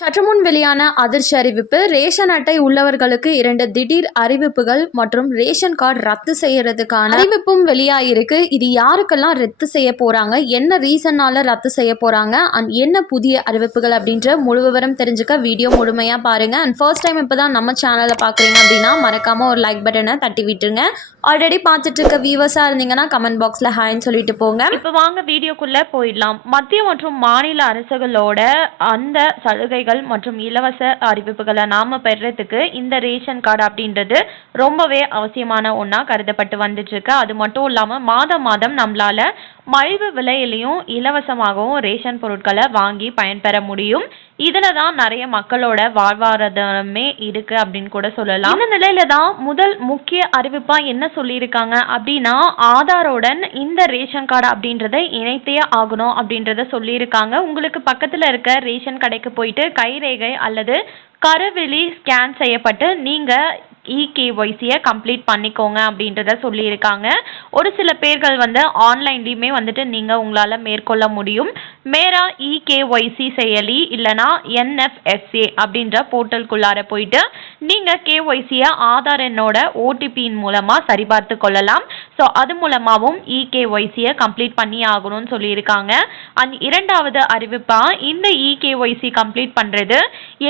சற்றுமுன் வெளியான அதிர்ச்சி அறிவிப்பு ரேஷன் அட்டை உள்ளவர்களுக்கு இரண்டு திடீர் அறிவிப்புகள் மற்றும் ரேஷன் கார்டு ரத்து செய்யறதுக்கான அறிவிப்பும் வெளியாயிருக்கு. இது யாருக்கெல்லாம் ரத்து செய்ய போறாங்க? என்ன ரீசன்னால ரத்து செய்ய போறாங்க? அண்ட் என்ன புதிய அறிவிப்புகள் அப்படின்ற முழு விவரம் தெரிஞ்சுக்க வீடியோ முழுமையா பாருங்க. அண்ட் ஃபர்ஸ்ட் டைம் இப்போதான் நம்ம சேனலை பாக்குறீங்க அப்படின்னா மறக்காம ஒரு லைக் பட்டனை தட்டி விட்டுருங்க. ஆல்ரெடி பார்த்துட்டு இருக்க வியூவர்ஸா இருந்தீங்கன்னா கமெண்ட் பாக்ஸ்ல ஹாய்னு சொல்லிட்டு போங்க. இப்போ வாங்க வீடியோக்குள்ள போயிடலாம். மத்திய மற்றும் மாநில அரசுகளோட அந்த சலுகைகள் மற்றும் இலவச அறிவிப்புகளை நாம பெறறதுக்கு இந்த ரேஷன் கார்டு அப்படின்றது ரொம்பவே அவசியமான ஒன்றா கருதப்பட்டு வந்துட்டு இருக்கு. அது மட்டும் இல்லாமல் மாதம் மாதம் நம்மளால மலிவு விலையிலையும் இலவசமாகவும் ரேஷன் பொருட்களை வாங்கி பயன்பெற முடியும். இதுல தான் நிறைய மக்களோட வாழ்வாதாரமே இருக்கு அப்படின்னு கூட சொல்லலாம். இந்த நிலையில தான் முதல் முக்கிய அறிவிப்பா என்ன சொல்லியிருக்காங்க அப்படின்னா ஆதாரோடன் இந்த ரேஷன் கார்டு அப்படின்றத இணைத்தே ஆகணும் அப்படின்றத சொல்லியிருக்காங்க. உங்களுக்கு பக்கத்துல இருக்க ரேஷன் கடைக்கு போயிட்டு கைரேகை அல்லது கருவெளி ஸ்கேன் செய்யப்பட்டு நீங்க இகேஒய்சியை கம்ப்ளீட் பண்ணிக்கோங்க அப்படின்றத சொல்லியிருக்காங்க. ஒரு சில பேர்கள் வந்து ஆன்லைன்லேயுமே வந்துட்டு நீங்கள் உங்களால் மேற்கொள்ள முடியும். மேரா இகேஒய்சி செயலி இல்லைனா என்எஃப்எஸ்ஏ அப்படின்ற போர்ட்டலுக்குள்ளார போயிட்டு நீங்கள் கேஒய்சியை ஆதார் எண்ணோட ஓடிபியின் மூலமாக சரிபார்த்து கொள்ளலாம். ஸோ அது மூலமாகவும் இகேஒய்சியை கம்ப்ளீட் பண்ணி ஆகணும்னு சொல்லியிருக்காங்க. அண்ட் இரண்டாவது அறிவிப்பாக இந்த இகேஒய்சி கம்ப்ளீட் பண்ணுறது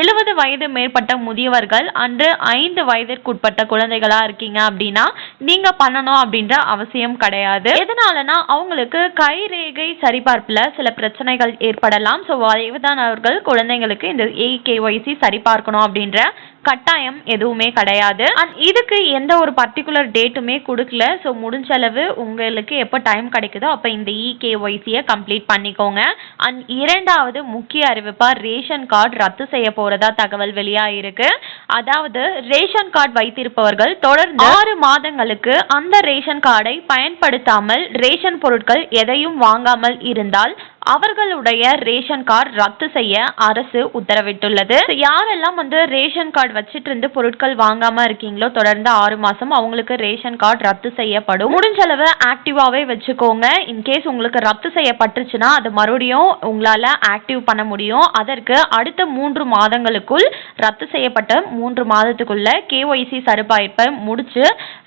எழுபது வயது மேற்பட்ட முதியவர்கள் அன்று ஐந்து வயதிற்கு வயதிற்குட்பட்ட குழந்தைகளா இருக்கீங்க அப்படின்னா நீங்க பண்ணணும் அப்படின்ற அவசியம் கிடையாது. எதனாலனா அவங்களுக்கு கைரேகை சரிபார்ப்புல சில பிரச்சனைகள் ஏற்படலாம். ஸோ வயதானவர்கள் குழந்தைங்களுக்கு இந்த ஏகேஒய்சி சரிபார்க்கணும் அப்படின்ற கட்டாயம் எதுவுமே கிடையாது. அண்ட் இதுக்கு எந்த ஒரு பர்டிகுலர் டேட்டுமே கொடுக்கல. ஸோ முடிஞ்ச அளவு உங்களுக்கு எப்போ டைம் கிடைக்குதோ அப்போ இந்த இகேஒய்சியை கம்ப்ளீட் பண்ணிக்கோங்க. அண்ட் இரண்டாவது முக்கிய அறிவிப்பா ரேஷன் கார்டு ரத்து செய்ய போறதா தகவல் வெளியாயிருக்கு அதாவது ரேஷன் கார்டு வைத்திருப்பவர்கள் தொடர்ந்து ஆறு மாதங்களுக்கு அந்த ரேஷன் கார்டை பயன்படுத்தாமல் ரேஷன் பொருட்கள் எதையும் வாங்காமல் இருந்தால் அவர்களுடைய ரேஷன் கார்டு ரத்து செய்ய அரசு உத்தரவிட்டுள்ளது. யாரெல்லாம் வந்து ரேஷன் கார்டு வச்சிட்டு இருந்து பொருட்கள் வாங்காம இருக்கீங்களோ தொடர்ந்து ஆறு மாசம் அவங்களுக்கு ரேஷன் கார்டு ரத்து செய்யப்படும். முடிஞ்ச அளவு ஆக்டிவாவே வச்சுக்கோங்க. இன்கேஸ் உங்களுக்கு ரத்து செய்யப்பட்டுச்சுன்னா அது மறுபடியும் உங்களால ஆக்டிவ் பண்ண முடியும். அதற்கு அடுத்த மூன்று மாதங்களுக்குள் ரத்து செய்யப்பட்ட மூன்று மாதத்துக்குள்ள கேஒய்சி சரிபார்ப்பை முடிச்சு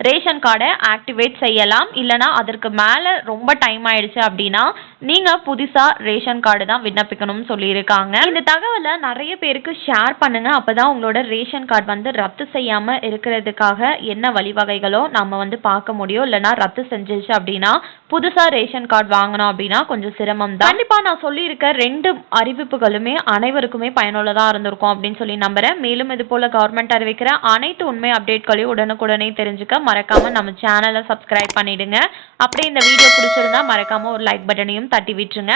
ரேஷன் கார்டை ஆக்டிவேட் செய்யலாம். இல்லைனா அதற்கு மேலே ரொம்ப டைம் ஆயிடுச்சு அப்படின்னா நீங்கள் புதுசாக ரேஷன் கார்டு தான் விண்ணப்பிக்கணும்னு சொல்லியிருக்காங்க. இந்த தகவலை நிறைய பேருக்கு ஷேர் பண்ணுங்க. அப்பதான் உங்களோட ரேஷன் கார்டு வந்து ரத்து செய்யாம இருக்கிறதுக்காக என்ன வழிவகைகளோ நம்ம வந்து பார்க்க முடியும். இல்லைன்னா ரத்து செஞ்சிருச்சு அப்படின்னா புதுசா ரேஷன் கார்டு வாங்கணும் அப்படின்னா கொஞ்சம் சிரமம் தான் கண்டிப்பா நான் சொல்லியிருக்க ரெண்டு அறிவிப்புகளுமே அனைவருக்குமே பயனுள்ளதா இருந்திருக்கும் அப்படின்னு சொல்லி நம்புறேன். மேலும் இது போல கவர்மெண்ட் அறிவிக்கிற அனைத்து உண்மை அப்டேட்களையும் உடனுக்குடனே தெரிஞ்சுக்க மறக்காம நம்ம சேனலை சப்ஸ்கிரைப் பண்ணிடுங்க. அப்படியே இந்த வீடியோ பிடிச்சிருந்தா மறக்காம ஒரு லைக் பட்டனையும் தட்டி விட்டுருங்க.